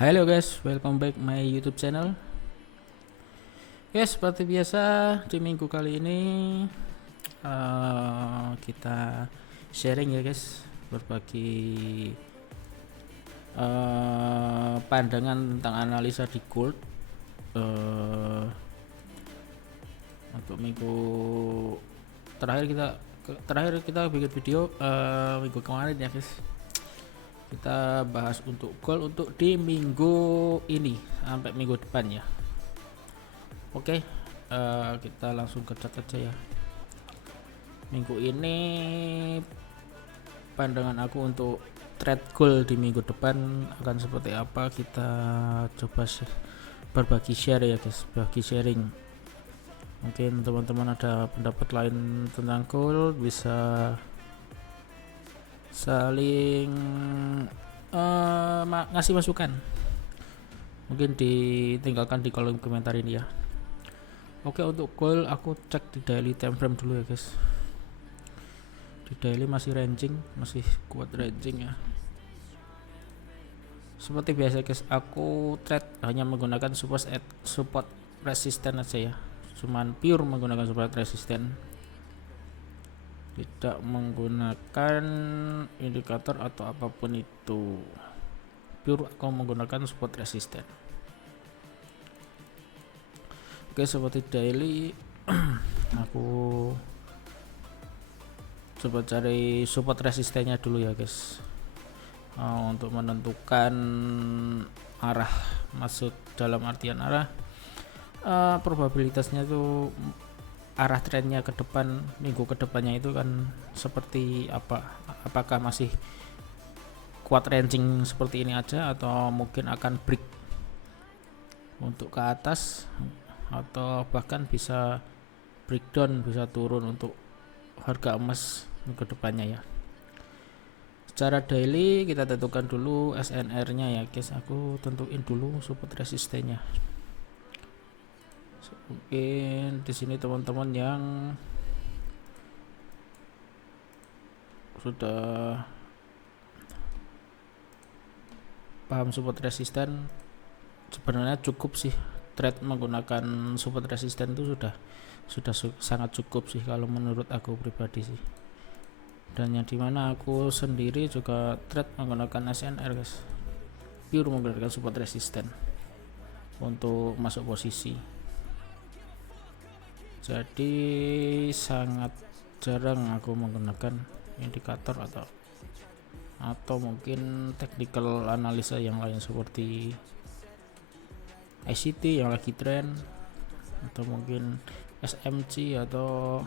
Halo guys, welcome back my YouTube channel. Guys, seperti biasa di minggu kali ini kita sharing ya guys, berbagi pandangan tentang analisa di gold. Untuk minggu terakhir kita bikin video minggu kemarin ya guys. Kita bahas untuk gold untuk di minggu ini sampai minggu depan ya. Oke, kita langsung ke chat aja ya. Minggu ini pandangan aku untuk trade gold di minggu depan akan seperti apa, kita coba berbagi share ya guys, berbagi sharing. Mungkin teman-teman ada pendapat lain tentang gold, bisa saling ngasih masukan, mungkin ditinggalkan di kolom komentar ini ya. Oke, untuk gold aku cek di daily time frame dulu ya guys. Di daily masih ranging, masih kuat ranging ya. Seperti biasa guys, aku trade hanya menggunakan support resisten aja ya, cuman pure menggunakan support resisten, tidak menggunakan indikator atau apapun itu, pure aku menggunakan support resisten. Oke, seperti daily aku coba cari support resistennya dulu ya guys, untuk menentukan arah, maksud dalam artian arah probabilitasnya tuh arah trennya ke depan, minggu ke depannya itu kan seperti apa, apakah masih kuat ranging seperti ini aja atau mungkin akan break untuk ke atas atau bahkan bisa breakdown, bisa turun untuk harga emas ke depannya ya. Secara daily kita tentukan dulu SNR nya ya guys, aku tentuin dulu support resistennya. Mungkin di sini teman-teman yang sudah paham support resisten sebenarnya cukup sih, trade menggunakan support resisten itu sudah sangat cukup sih kalau menurut aku pribadi sih. Dan yang dimana aku sendiri juga trade menggunakan SNR guys, pure menggunakan support resisten untuk masuk posisi. Jadi sangat jarang aku menggunakan indikator atau mungkin technical analisa yang lain seperti ICT yang lagi tren, atau mungkin SMC atau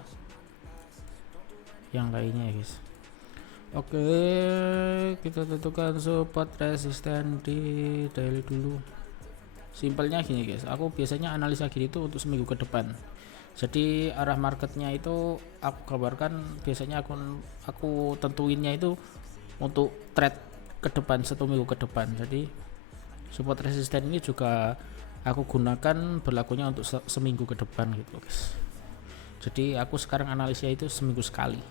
yang lainnya guys. Oke, kita tentukan support resisten di daily dulu. Simpelnya gini guys, aku biasanya analisa gini tuh untuk seminggu ke depan. Jadi arah marketnya itu aku gambarkan, biasanya aku tentuinnya itu untuk trade ke depan, 1 minggu ke depan. Jadi support resisten ini juga aku gunakan berlakunya untuk seminggu ke depan gitu guys. Jadi aku sekarang analisa itu seminggu sekali.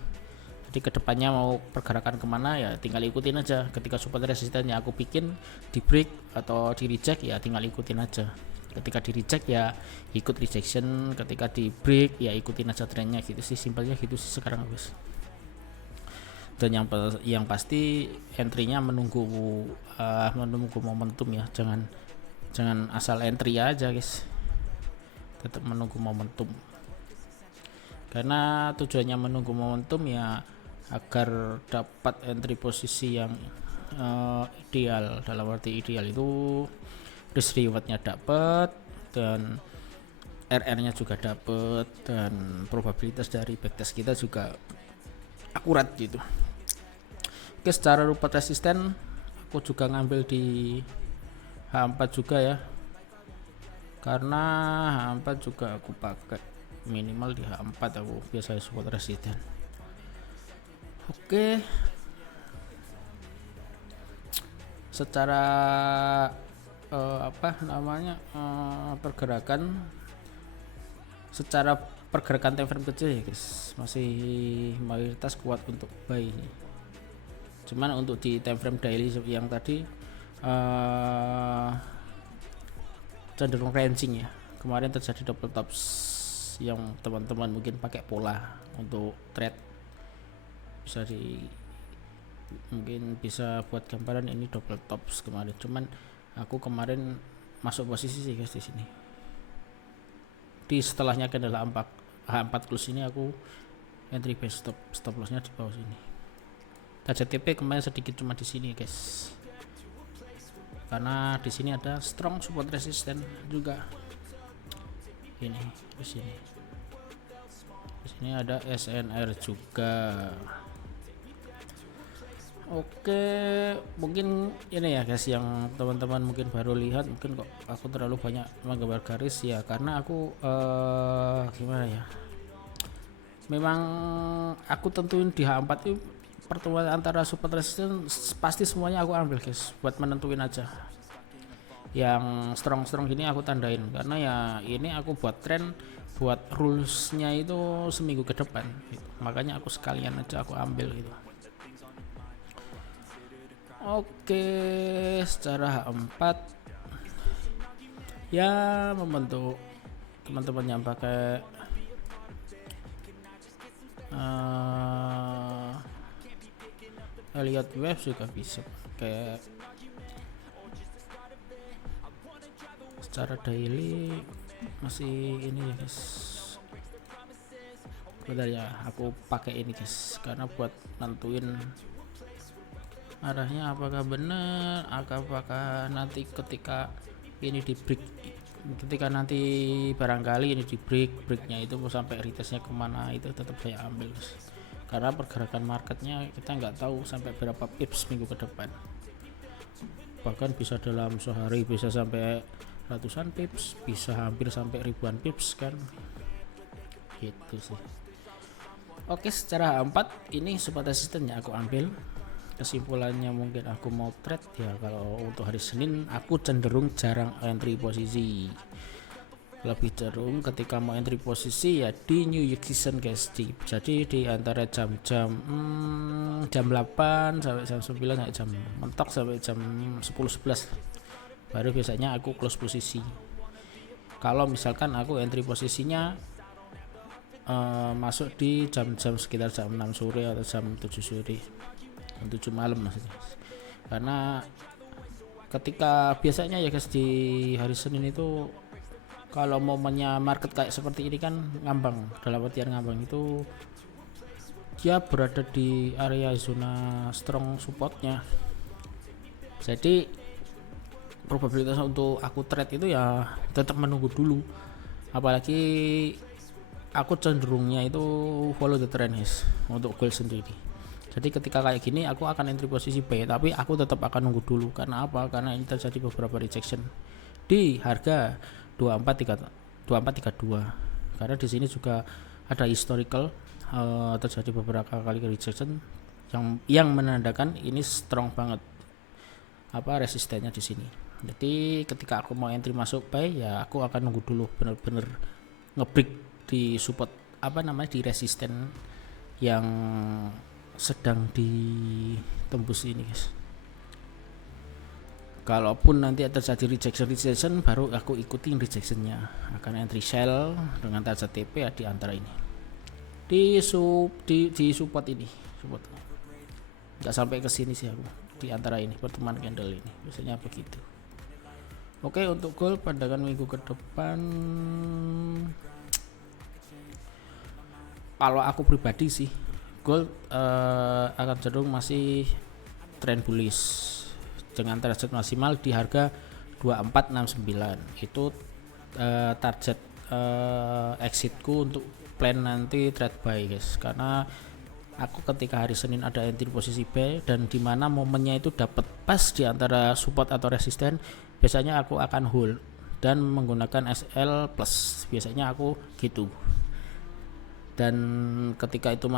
Jadi kedepannya mau pergerakan kemana ya tinggal ikutin aja. Ketika support resistennya aku bikin di break atau di reject ya tinggal ikutin aja. Ketika di reject ya ikut rejection, ketika di break ya ikutin aja trennya gitu sih, simpelnya gitu sih sekarang guys. Dan yang pasti entry-nya menunggu momentum ya, jangan asal entry aja guys, tetap menunggu momentum, karena tujuannya menunggu momentum ya agar dapat entry posisi yang ideal. Dalam arti ideal itu risk rewardnya dapat dan RR-nya juga dapat dan probabilitas dari backtest kita juga akurat gitu. Oke, secara support resisten aku juga ngambil di H4 juga ya, karena H4 juga aku pakai minimal di H4 aku biasanya support resisten. Oke, secara pergerakan, secara pergerakan time frame kecil ya guys, masih mayoritas kuat untuk buy. Cuman untuk di time frame daily yang tadi cenderung ranging ya. Kemarin terjadi double tops yang teman-teman mungkin pakai pola untuk trade, mungkin bisa buat gambaran ini double tops kemarin. Cuman aku kemarin masuk posisi sih guys di sini. Di setelahnya candle H4 close ini aku entry by stop lossnya di bawah sini. Target TP kemarin sedikit cuma di sini guys, karena di sini ada strong support resisten juga. Ini di sini ada SNR juga. Oke, mungkin ini ya guys yang teman-teman mungkin baru lihat, mungkin kok aku terlalu banyak menggambar garis ya, karena aku gimana ya, memang aku tentuin di H4 itu pertemuan antara support resistance pasti semuanya aku ambil guys, buat menentuin aja. Yang strong gini aku tandain, karena ya ini aku buat trend, buat rulesnya itu seminggu ke depan gitu. Makanya aku sekalian aja aku ambil gitu. Oke, secara H4 ya membentuk teman-teman yang pakai Elliott Wave juga bisa pakai. Secara daily masih ini ya guys, bentar ya, aku pakai ini guys karena buat nentuin arahnya apakah benar, apakah nanti ketika ini di break, ketika nanti barangkali ini di breaknya itu mau sampai retestnya kemana, itu tetap saya ambil guys. Karena pergerakan marketnya kita nggak tahu sampai berapa pips minggu ke depan, bahkan bisa dalam sehari bisa sampai ratusan pips, bisa hampir sampai ribuan pips kan gitu sih. Oke, secara H4 ini support resistennya aku ambil. Kesimpulannya mungkin aku mau trade ya, kalau untuk hari Senin aku cenderung jarang entry posisi, lebih cenderung ketika mau entry posisi ya di New York Season guys. Jadi di antara jam-jam jam 8 sampai jam 9 sampai jam mentok sampai jam 10-11 baru biasanya aku close posisi. Kalau misalkan aku entry posisinya masuk di jam-jam sekitar jam 6 sore atau jam 7 sore, jam 7 malam maksudnya. Karena ketika biasanya ya guys di hari Senin itu kalau momennya market kayak seperti ini kan ngambang, dalam artian ngambang itu dia berada di area zona strong supportnya. Jadi probabilitas untuk aku trade itu ya tetap menunggu dulu, apalagi aku cenderungnya itu follow the trend guys untuk gold sendiri. Jadi ketika kayak gini aku akan entry posisi buy, tapi aku tetap akan nunggu dulu. Karena apa? Karena ini terjadi beberapa rejection di harga 2432. Karena di sini juga ada historical terjadi beberapa kali rejection yang menandakan ini strong banget resistennya di sini. Jadi ketika aku mau entry masuk buy ya aku akan nunggu dulu bener-bener ngebreak di support di resisten yang sedang ditembus ini guys. Kalaupun nanti terjadi rejection baru aku ikutin rejectionnya, akan entry sell dengan target TP ya di antara ini, di support ini, support nggak sampai ke sini sih aku, di antara ini pertemuan candle ini biasanya begitu. Oke, untuk gold pandangan minggu ke depan, kalau aku pribadi sih gold akan cenderung masih trend bullish dengan target maksimal di harga 2469. Itu target exitku untuk plan nanti trade buy guys, karena aku ketika hari Senin ada entry posisi buy dan dimana momennya itu dapat pas di antara support atau resisten, biasanya aku akan hold dan menggunakan SL plus, biasanya aku gitu. Dan ketika itu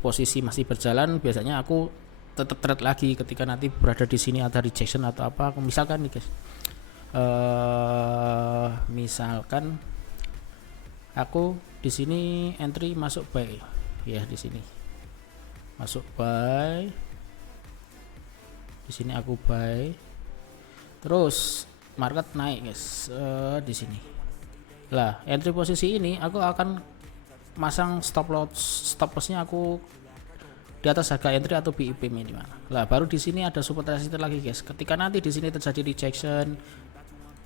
posisi masih berjalan, biasanya aku tetap trade lagi ketika nanti berada di sini ada rejection atau apa. Misalkan nih guys, misalkan aku di sini entry masuk buy ya, di sini masuk buy, di sini aku buy Terus market naik guys, di sini. Lah entry posisi ini aku akan masang stop lossnya aku di atas harga entry atau BIP minimal. Lah baru di sini ada support resistance lagi guys. Ketika nanti di sini terjadi rejection,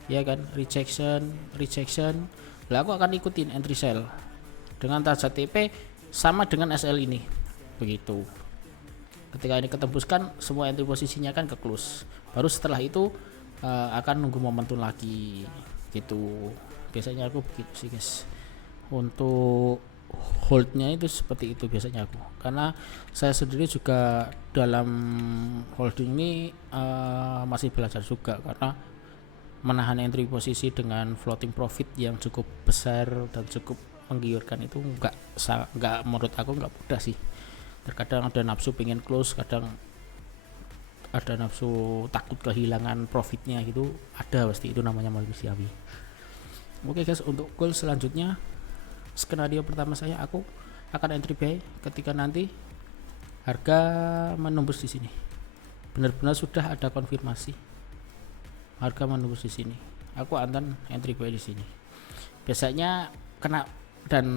ya kan, rejection, lah aku akan ikutin entry sell dengan target TP sama dengan SL ini, begitu. Ketika ini ketembuskan, semua entry posisinya kan ke close. Baru setelah itu akan nunggu momentum lagi, gitu. Biasanya aku begitu sih guys. Untuk holdnya itu seperti itu biasanya aku, karena saya sendiri juga dalam holding ini masih belajar juga, karena menahan entry posisi dengan floating profit yang cukup besar dan cukup menggiurkan itu nggak menurut aku nggak mudah sih. Terkadang ada nafsu pengen close, kadang ada nafsu takut kehilangan profitnya gitu, ada pasti, itu namanya manusiawi. Oke guys, untuk goal selanjutnya, skenario pertama saya, aku akan entry buy ketika nanti harga menembus di sini. Benar-benar sudah ada konfirmasi harga menembus di sini, aku akan entry buy di sini. Biasanya kena, dan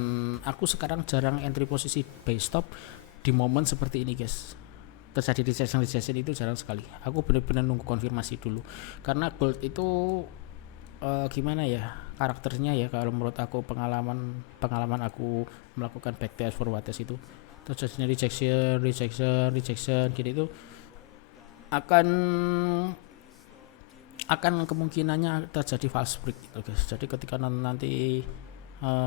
aku sekarang jarang entry posisi buy stop di momen seperti ini guys. Terjadi rejection itu jarang sekali. Aku benar-benar nunggu konfirmasi dulu, karena gold itu gimana ya karakternya ya, kalau menurut aku, pengalaman aku melakukan backtest forward test itu, terjadinya rejection gitu, itu akan kemungkinannya terjadi false break gitu guys. Jadi ketika nanti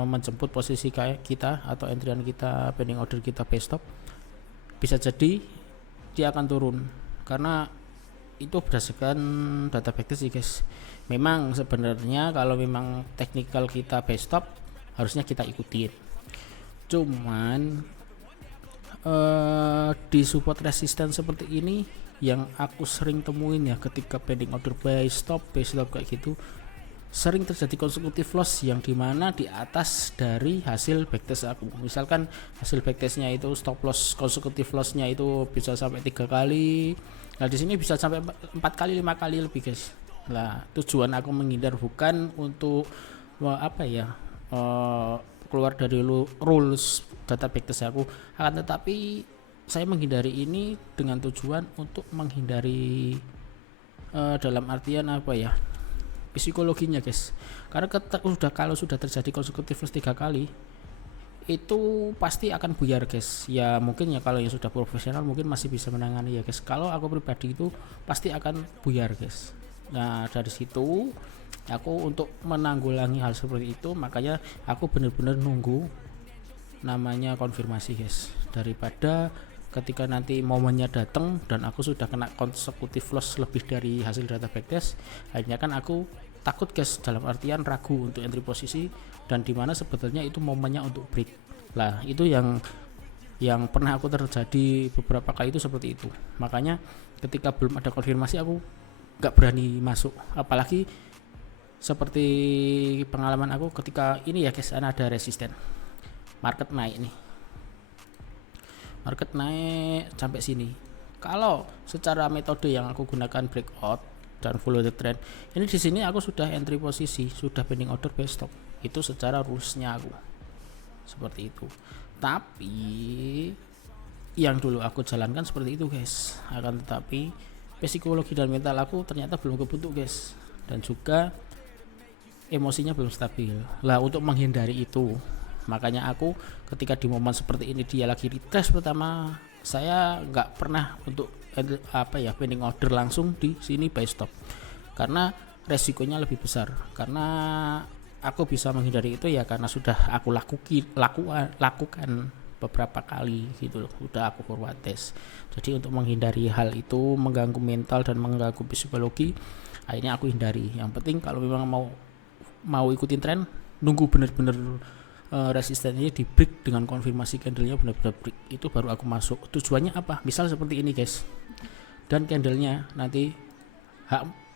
menjemput posisi kayak kita atau entryan kita, pending order kita buy stop, bisa jadi dia akan turun, karena itu berdasarkan data backtest sih guys. Memang sebenarnya kalau memang technical kita buy stop harusnya kita ikutin, cuman di support resistance seperti ini yang aku sering temuin ya, ketika pending order buy stop kayak gitu, sering terjadi consecutive loss yang dimana di atas dari hasil backtest aku. Misalkan hasil backtestnya itu stop loss consecutive lossnya itu bisa sampai 3 kali, nah di sini bisa sampai 4 kali 5 kali lebih guys. Lah tujuan aku menghindar bukan untuk keluar dari rules data backtest aku, akan tetapi saya menghindari ini dengan tujuan untuk menghindari dalam artian psikologinya guys. Karena kalau sudah terjadi konsekutif 3 kali itu pasti akan buyar guys. Ya mungkin ya kalau yang sudah profesional mungkin masih bisa menangani ya guys. Kalau aku pribadi itu pasti akan buyar guys. Nah dari situ aku untuk menanggulangi hal seperti itu, makanya aku benar-benar nunggu namanya konfirmasi guys, daripada ketika nanti momennya datang dan aku sudah kena konsekutif loss lebih dari hasil data backtest, akhirnya kan aku takut guys, dalam artian ragu untuk entry posisi, dan dimana sebetulnya itu momennya untuk break. Lah itu yang pernah aku terjadi beberapa kali itu seperti itu. Makanya ketika belum ada konfirmasi aku gak berani masuk, apalagi seperti pengalaman aku ketika ini ya guys, ada resisten, market naik sampai sini. Kalau secara metode yang aku gunakan breakout dan follow the trend, ini di sini aku sudah entry posisi, sudah pending order buy stop, itu secara rulesnya aku seperti itu. Tapi yang dulu aku jalankan seperti itu guys, akan tetapi psikologi dan mental aku ternyata belum kebentuk guys, dan juga emosinya belum stabil. Lah untuk menghindari itu, makanya aku ketika di momen seperti ini dia lagi retest pertama, saya nggak pernah untuk pending order langsung di sini buy stop, karena resikonya lebih besar. Karena aku bisa menghindari itu ya karena sudah aku lakukan beberapa kali gitu loh, udah aku forward test. Jadi untuk menghindari hal itu mengganggu mental dan mengganggu psikologi, akhirnya aku hindari. Yang penting kalau memang mau ikutin tren, nunggu bener-bener resistennya di break dengan konfirmasi candlenya benar-benar break, itu baru aku masuk. Tujuannya apa? Misal seperti ini guys, dan candlenya nanti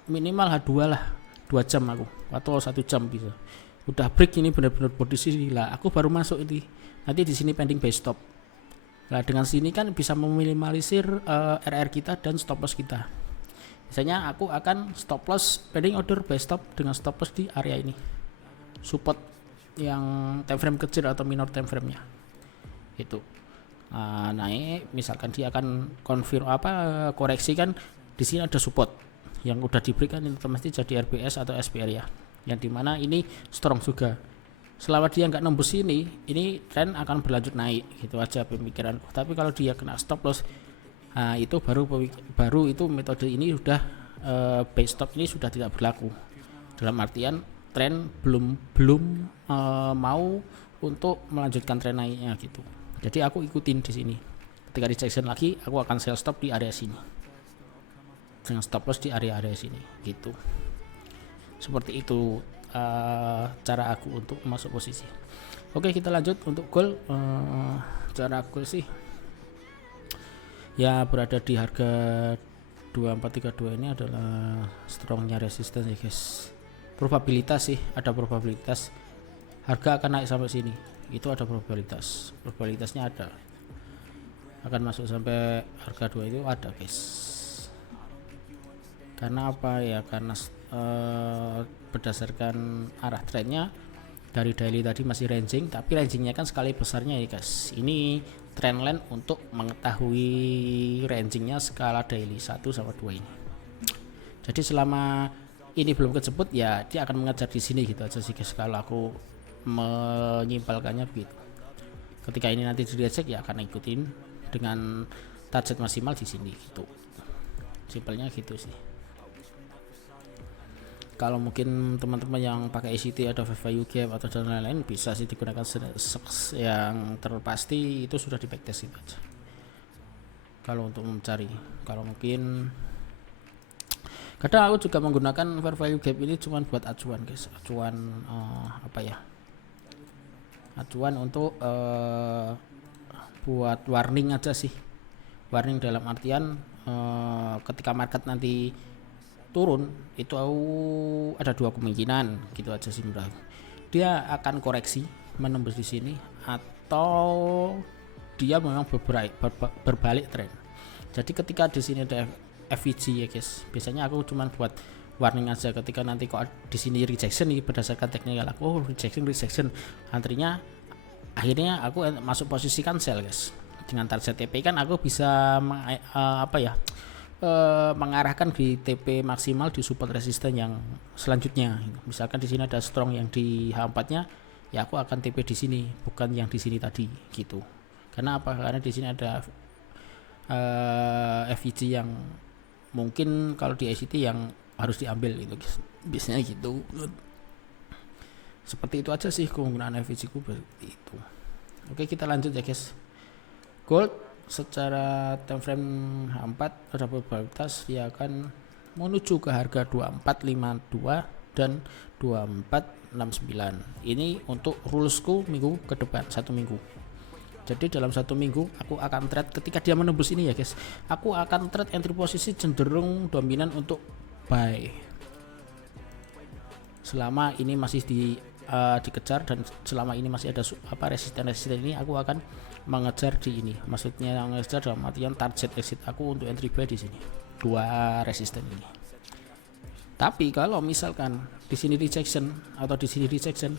minimal H2 lah, 2 jam aku, atau 1 jam bisa udah break, ini benar-benar posisi lah, aku baru masuk ini. Nanti di sini pending buy stop. Nah dengan sini kan bisa meminimalisir RR kita dan stop loss kita. Biasanya aku akan stop loss pending order buy stop dengan stop loss di area ini, support yang time frame kecil atau minor time frame nya itu. Naik misalkan dia akan koreksi kan, di sini ada support yang udah diberikan, itu mesti jadi RBS atau SPR ya, yang dimana ini strong juga. Selama dia nggak nembus ini tren akan berlanjut naik, gitu aja pemikiranku. Tapi kalau dia kena stop loss, itu baru itu metode ini sudah buy stop ini sudah tidak berlaku, dalam artian tren belum mau untuk melanjutkan tren naiknya gitu. Jadi aku ikutin di sini. Ketika rejection lagi, aku akan sell stop di area sini dengan stop loss di area sini gitu. Seperti itu cara aku untuk masuk posisi. Oke, kita lanjut untuk goal. Cara goal sih ya berada di harga 2432 ini adalah strongnya resistance ya guys. Probabilitas sih, ada probabilitas harga akan naik sampai sini, itu ada probabilitasnya ada, akan masuk sampai harga 2 itu ada guys. Karena apa ya, karena berdasarkan arah trennya dari daily tadi masih ranging, tapi rangingnya kan sekali besarnya ya guys. Ini trendline untuk mengetahui rangingnya skala daily 1 sama 2 ini. Jadi selama ini belum kejebut ya dia akan mengejar di sini gitu aja sih guys, kalau aku menyimpalkannya begitu. Ketika ini nanti di reject ya akan ikutin dengan target maksimal di sini gitu. Simpelnya gitu sih. Kalau mungkin teman-teman yang pakai ECT atau fair value gap atau dan lain-lain bisa sih digunakan yang terpasti itu sudah di backtest itu aja. Kalau untuk mencari, kalau mungkin kadang aku juga menggunakan fair value gap ini cuma buat acuan guys, acuan acuan untuk buat warning aja sih. Warning dalam artian ketika market nanti turun itu ada 2 kemungkinan gitu aja sih menurut aku. Dia akan koreksi menembus di sini atau dia memang berbalik tren. Jadi ketika di sini ada FVG ya guys, biasanya aku cuma buat warning aja. Ketika nanti kok di sini rejection nih berdasarkan teknikal aku, rejection antrinya, akhirnya aku masuk posisi cancel guys. Dengan target TP kan aku bisa mengarahkan di TP maksimal di support resisten yang selanjutnya. Misalkan di sini ada strong yang di H4-nya, ya aku akan TP di sini, bukan yang di sini tadi gitu. Karena apa? Karena di sini ada FVG yang mungkin kalau di ICT yang harus diambil gitu guys. Biasanya gitu. Seperti itu aja sih penggunaan FVG ku itu. Oke, kita lanjut ya guys. Gold secara time frame H4 ada probabilitas dia akan menuju ke harga 2452 dan 2469. Ini untuk rulesku minggu ke depan, 1 minggu. Jadi dalam 1 minggu aku akan trade ketika dia menembus ini ya guys. Aku akan trade entry posisi cenderung dominan untuk buy. Selama ini masih dikejar dan selama ini masih ada resisten ini, aku akan mengejar di ini. Maksudnya mengejar dalam artian target exit aku untuk entry buy di sini. 2 resisten ini. Tapi kalau misalkan di sini rejection atau di sini rejection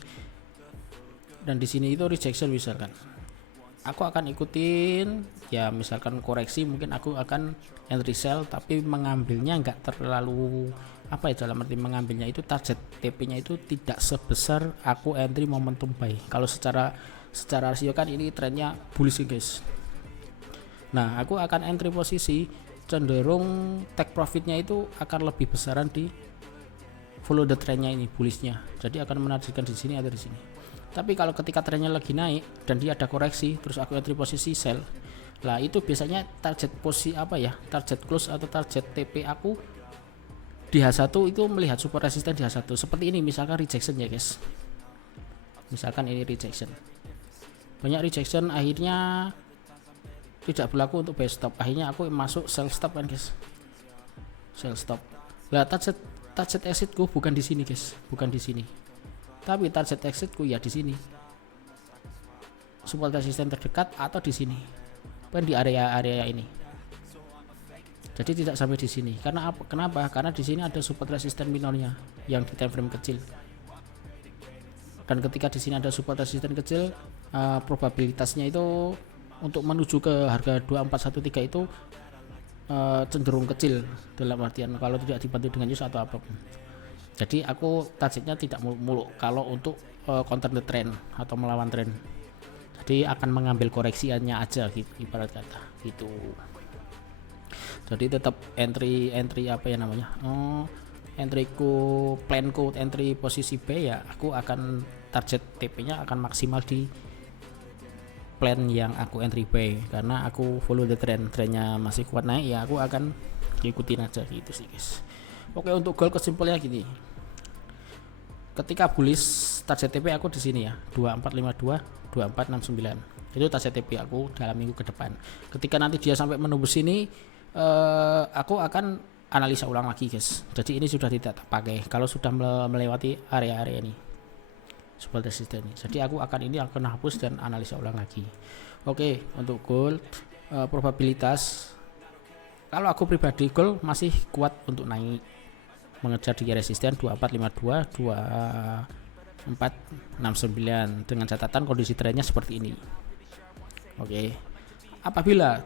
dan di sini itu rejection misalkan, aku akan ikutin ya, misalkan koreksi mungkin aku akan entry sell, tapi mengambilnya enggak terlalu dalam arti mengambilnya itu target TP-nya itu tidak sebesar aku entry momentum buy. Kalau secara rasio kan ini trennya bullish guys. Nah, aku akan entry posisi cenderung take profitnya itu akan lebih besaran di follow the trendnya ini, bullishnya. Jadi akan menargetkan di sini atau di sini. Tapi kalau ketika trennya lagi naik dan dia ada koreksi, terus aku entry posisi sell, lah itu biasanya target posisi target close atau target TP aku di H1 itu melihat support resisten di H1 seperti ini. Misalkan rejection ya guys, misalkan ini rejection, banyak rejection, akhirnya tidak berlaku untuk buy stop, akhirnya aku masuk sell stop kan guys, sell stop. Lah target exitku bukan di sini guys, bukan di sini, tapi target exitku ya di sini, support resisten terdekat atau di sini, kan di area ini. Jadi tidak sampai di sini. Karena apa? Kenapa? Karena di sini ada support resisten minornya yang di time frame kecil. Dan ketika di sini ada support resisten kecil, probabilitasnya itu untuk menuju ke harga 2413 itu cenderung kecil, dalam artian kalau tidak dibantu dengan news atau apapun. Jadi aku targetnya tidak muluk kalau untuk counter the trend atau melawan trend. Jadi akan mengambil koreksiannya aja gitu, ibarat kata gitu. Jadi tetap entry apa ya namanya, planku entry posisi B ya, aku akan target TP nya akan maksimal di plan yang aku entry buy, karena aku follow the trendnya masih kuat naik ya, aku akan ikutin aja gitu sih guys. Oke, untuk goal kesimpulannya gini, ketika bullish target TP aku di sini ya 2452 2469, itu target TP aku dalam minggu ke depan. Ketika nanti dia sampai menembus sini, aku akan analisa ulang lagi guys. Jadi ini sudah tidak terpakai kalau sudah melewati area-area ini support resisten ini. Jadi aku akan hapus dan analisa ulang lagi. Oke, untuk goal probabilitas, kalau aku pribadi goal masih kuat untuk naik mengejar di resisten 2452 2469 dengan catatan kondisi trennya seperti ini. Oke. Apabila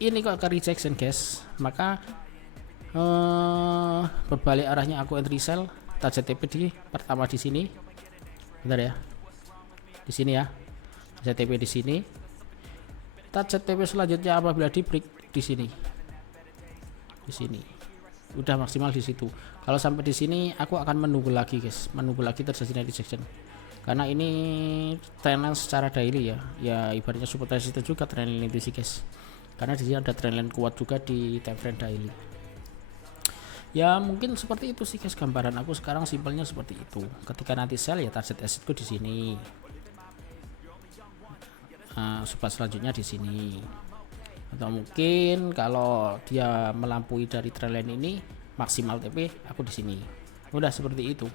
ini kok ke rejection guys, maka berbalik arahnya aku entry sell target TP di pertama di sini. Bentar ya. Di sini ya. Target TP di sini. Target TP selanjutnya apabila di break di sini. Di sini. Udah maksimal di situ. Kalau sampai di sini aku akan menunggu lagi guys, menunggu lagi terjadinya rejection. Karena ini trendline secara daily ya. Ya ibaratnya support resistance juga trendline itu sih guys. Karena di sini ada trendline kuat juga di time frame daily. Ya mungkin seperti itu sih guys, gambaran aku sekarang simpelnya seperti itu. Ketika nanti sell ya target exitku di sini. Support selanjutnya di sini. Atau mungkin kalau dia melampaui dari trendline ini, maksimal TP aku di sini. Udah seperti itu.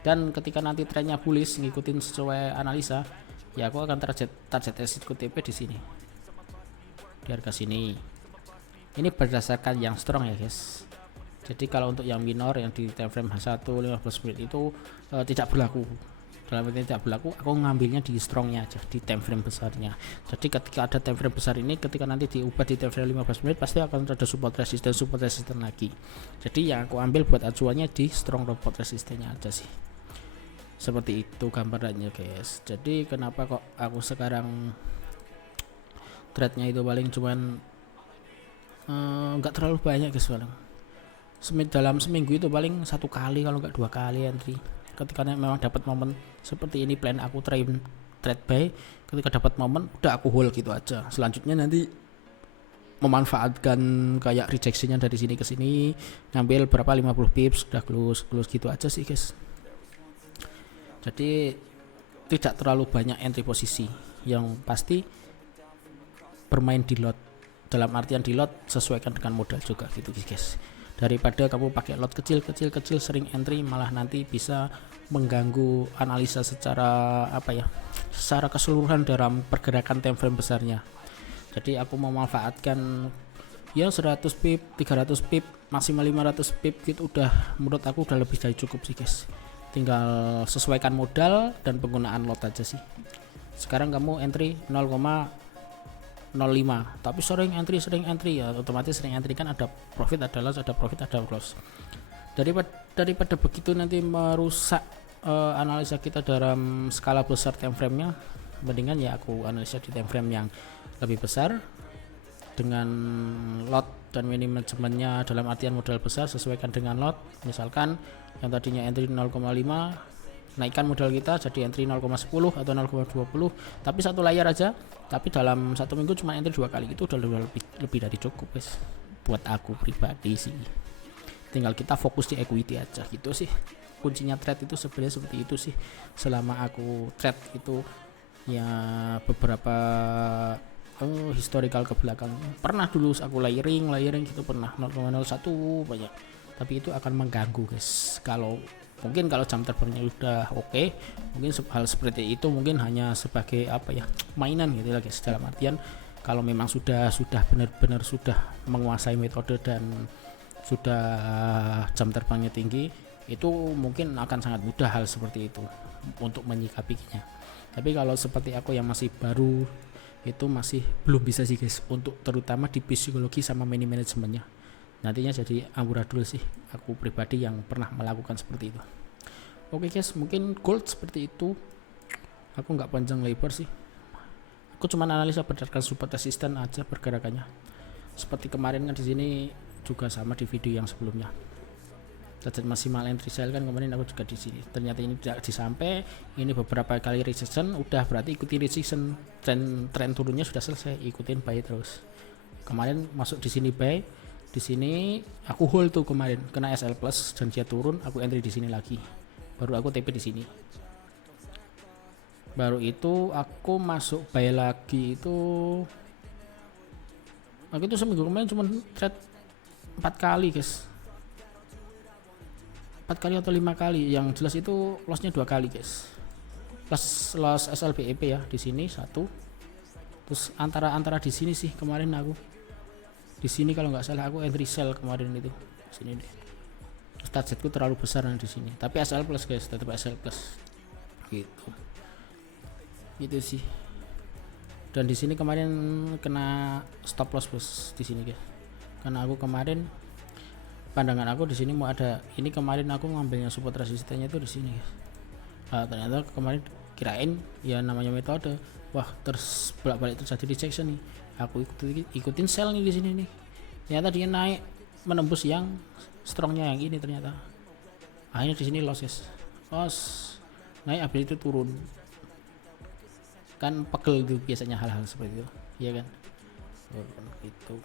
Dan ketika nanti trennya bullish ngikutin sesuai analisa, ya aku akan target exitku TP di sini. Di harga sini. Ini berdasarkan yang strong ya guys. Jadi kalau untuk yang minor yang di time frame H1 15 menit itu tidak berlaku. Dalam arti tidak berlaku, aku ngambilnya di strongnya aja, di time frame besarnya. Jadi ketika ada time frame besar ini, ketika nanti diubah di time frame 15 menit pasti akan ada support resisten lagi. Jadi yang aku ambil buat acuannya di strong support resistennya aja sih. Seperti itu gambarannya guys. Jadi kenapa kok aku sekarang trade-nya itu paling cuman nggak terlalu banyak guys, paling dalam seminggu itu paling 1 kali kalau nggak 2 kali entry. Ketika memang dapat momen seperti ini, plan aku trade buy, ketika dapat momen udah aku hold gitu aja. Selanjutnya nanti memanfaatkan kayak rejectionnya dari sini ke sini, ngambil berapa 50 pips udah close gitu aja sih guys. Jadi tidak terlalu banyak entry posisi, yang pasti bermain di lot, dalam artian di lot sesuaikan dengan modal juga gitu guys. Daripada kamu pakai lot kecil sering entry, malah nanti bisa mengganggu analisa secara secara keseluruhan dalam pergerakan time frame besarnya. Jadi aku memanfaatkan ya 100 pip, 300 pip, maksimal 500 pip gitu, udah menurut aku udah lebih dari cukup sih guys. Tinggal sesuaikan modal dan penggunaan lot aja sih. Sekarang kamu entry 0,05, tapi sering entry ya, otomatis sering entry kan ada profit, ada loss, ada profit, ada loss. Daripada begitu nanti merusak analisa kita dalam skala besar time frame-nya, mendingan ya aku analisa di time frame yang lebih besar dengan lot dan manajemennya, dalam artian modal besar sesuaikan dengan lot. Misalkan yang tadinya entry 0,5, naikkan modal kita jadi entry 0,10 atau 0,20, tapi satu layar aja, tapi dalam satu minggu cuma entry 2 kali, itu udah lebih dari cukup guys buat aku pribadi sih. Tinggal kita fokus di equity aja gitu sih. Kuncinya trade itu sebenarnya seperti itu sih. Selama aku trade itu ya beberapa historical ke belakang, pernah dulu aku layering gitu, pernah 0,01 banyak, tapi itu akan mengganggu guys. Mungkin kalau jam terbangnya udah oke, mungkin hal seperti itu mungkin hanya sebagai mainan gitu lah guys, dalam artian Kalau memang sudah benar-benar sudah menguasai metode dan sudah jam terbangnya tinggi, itu mungkin akan sangat mudah hal seperti itu untuk menyikapinya. Tapi kalau seperti aku yang masih baru, itu masih belum bisa sih guys, untuk terutama di psikologi sama manajemennya. Nantinya jadi amburadul sih aku pribadi yang pernah melakukan seperti itu. Oke guys, mungkin gold seperti itu. Aku nggak panjang lebar sih, aku cuma analisa berdasarkan support resisten aja pergerakannya. Seperti kemarin kan di sini juga sama di video yang sebelumnya. Target maksimal entry sell kan kemarin aku juga di sini. Ternyata ini tidak disampai. Ini beberapa kali resistance, udah berarti ikuti resistance. Tren turunnya sudah selesai, ikutin buy terus. Kemarin masuk di sini buy, di sini aku hold tuh kemarin, kena SL plus dan dia turun, aku entry di sini lagi. Baru aku TP di sini. Baru itu aku masuk buy lagi itu. Aku itu seminggu kemarin cuma trade 4 kali guys, 4 kali atau 5 kali, yang jelas itu lossnya 2 kali guys. Loss SLBEP ya di sini satu, terus antara di sini sih kemarin aku di sini kalau nggak salah aku entry sell kemarin itu sini deh. Targetku terlalu besar di sini, tapi SL plus guys, tetap SL plus gitu sih. Dan di sini kemarin kena stop loss bos di sini guys, karena aku kemarin pandangan aku di sini mau ada ini, kemarin aku ngambilnya support resistennya itu di sini guys. Ternyata kemarin kirain ya namanya metode, wah terus bolak-balik terjadi rejection nih, aku ikutin sell nih di sini nih. Ternyata dia naik menembus yang strongnya yang ini, ternyata akhirnya di sini loss guys. Loss naik habis itu turun, kan pegel itu biasanya hal-hal seperti itu ya kan. Gitu.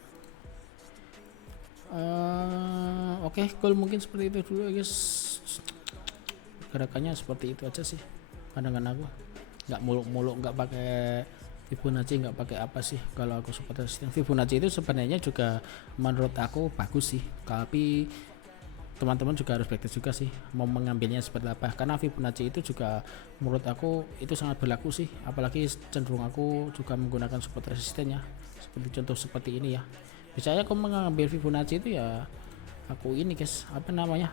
Oke, cool, mungkin seperti itu dulu guys. Gerakannya seperti itu aja sih pandangan aku, nggak muluk-muluk, nggak pakai Fibonacci, nggak pakai apa sih. Kalau aku support resistance Fibonacci itu sebenarnya juga menurut aku bagus sih, tapi teman-teman juga harus praktis juga sih mau mengambilnya seperti apa, karena Fibonacci itu juga menurut aku itu sangat berlaku sih, apalagi cenderung aku juga menggunakan support resistennya seperti contoh seperti ini ya. Misalnya aku mengambil Fibonacci itu ya aku ini guys, apa namanya,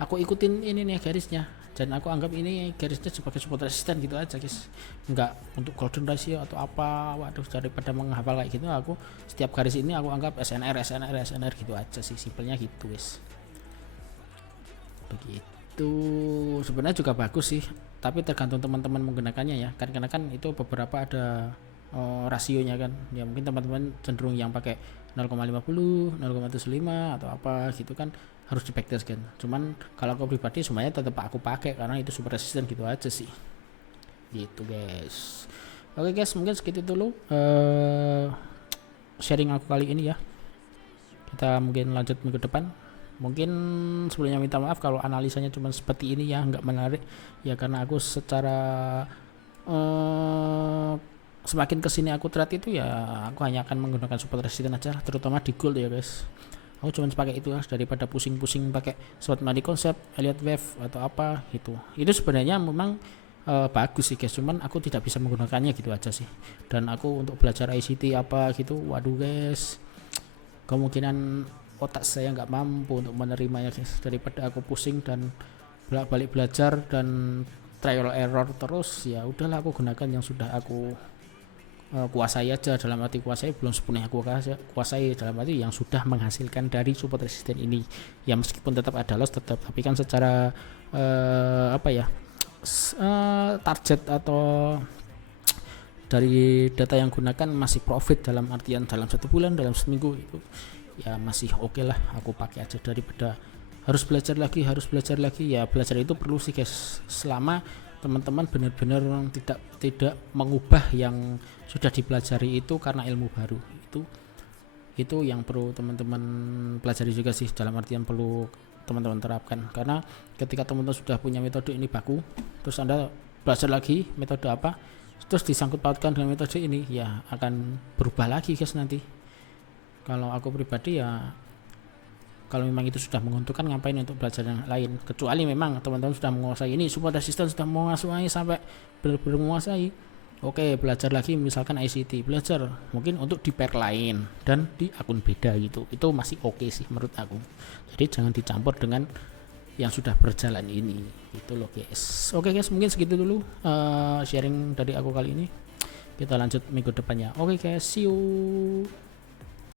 aku ikutin ini nih garisnya, dan aku anggap ini garisnya sebagai support resisten gitu aja guys, enggak untuk golden ratio atau apa. Waduh, daripada menghafal kayak gitu, aku setiap garis ini aku anggap SNR gitu aja sih, simpelnya gitu guys. Begitu, sebenarnya juga bagus sih, tapi tergantung teman-teman menggunakannya ya kan, karena kan itu beberapa ada rasionya kan ya. Mungkin teman-teman cenderung yang pakai 0,50, 0,75 atau apa gitu kan, harus di backtest kan. Cuman kalau aku pribadi semuanya tetap aku pakai karena itu super resisten gitu aja sih, gitu guys. Oke guys, mungkin segitu dulu sharing aku kali ini ya. Kita mungkin lanjut minggu depan. Mungkin sebelumnya minta maaf kalau analisanya cuma seperti ini ya, nggak menarik ya, karena aku secara semakin kesini aku trade itu ya aku hanya akan menggunakan support resistance aja, terutama di gold ya guys. Aku cuma pakai itu daripada pusing-pusing pakai short money concept, Elliott wave atau apa gitu. Itu sebenarnya memang bagus sih guys, cuman aku tidak bisa menggunakannya gitu aja sih. Dan aku untuk belajar ICT apa gitu, waduh guys, kemungkinan otak saya nggak mampu untuk menerimanya guys. Daripada aku pusing dan balik belajar dan trial error terus, ya udahlah aku gunakan yang sudah aku kuasai aja. Dalam arti kuasai belum sepenuhnya aku kuasai, dalam arti yang sudah menghasilkan dari support resisten ini ya, meskipun tetap ada loss tetap, tapi kan secara target atau dari data yang gunakan masih profit, dalam artian dalam 1 bulan, dalam seminggu itu ya masih oke lah aku pakai aja, daripada harus belajar lagi ya. Belajar itu perlu sih guys, selama teman-teman benar-benar tidak mengubah yang sudah dipelajari itu karena ilmu baru. Itu yang perlu teman-teman pelajari juga sih, dalam artian perlu teman-teman terapkan. Karena ketika teman-teman sudah punya metode ini baku, terus Anda belajar lagi metode apa, terus disangkut pautkan dengan metode ini, ya akan berubah lagi guys nanti. Kalau aku pribadi ya, kalau memang itu sudah menguntungkan, ngapain untuk belajar yang lain, kecuali memang teman-teman sudah menguasai ini support resistance, sudah menguasai sampai benar-benar menguasai, Oke, belajar lagi misalkan ICT, belajar mungkin untuk di pair lain dan di akun beda gitu. Itu masih oke sih menurut aku. Jadi jangan dicampur dengan yang sudah berjalan ini. Itu loh guys. Oke guys, mungkin segitu dulu sharing dari aku kali ini. Kita lanjut minggu depannya. Oke guys, see you.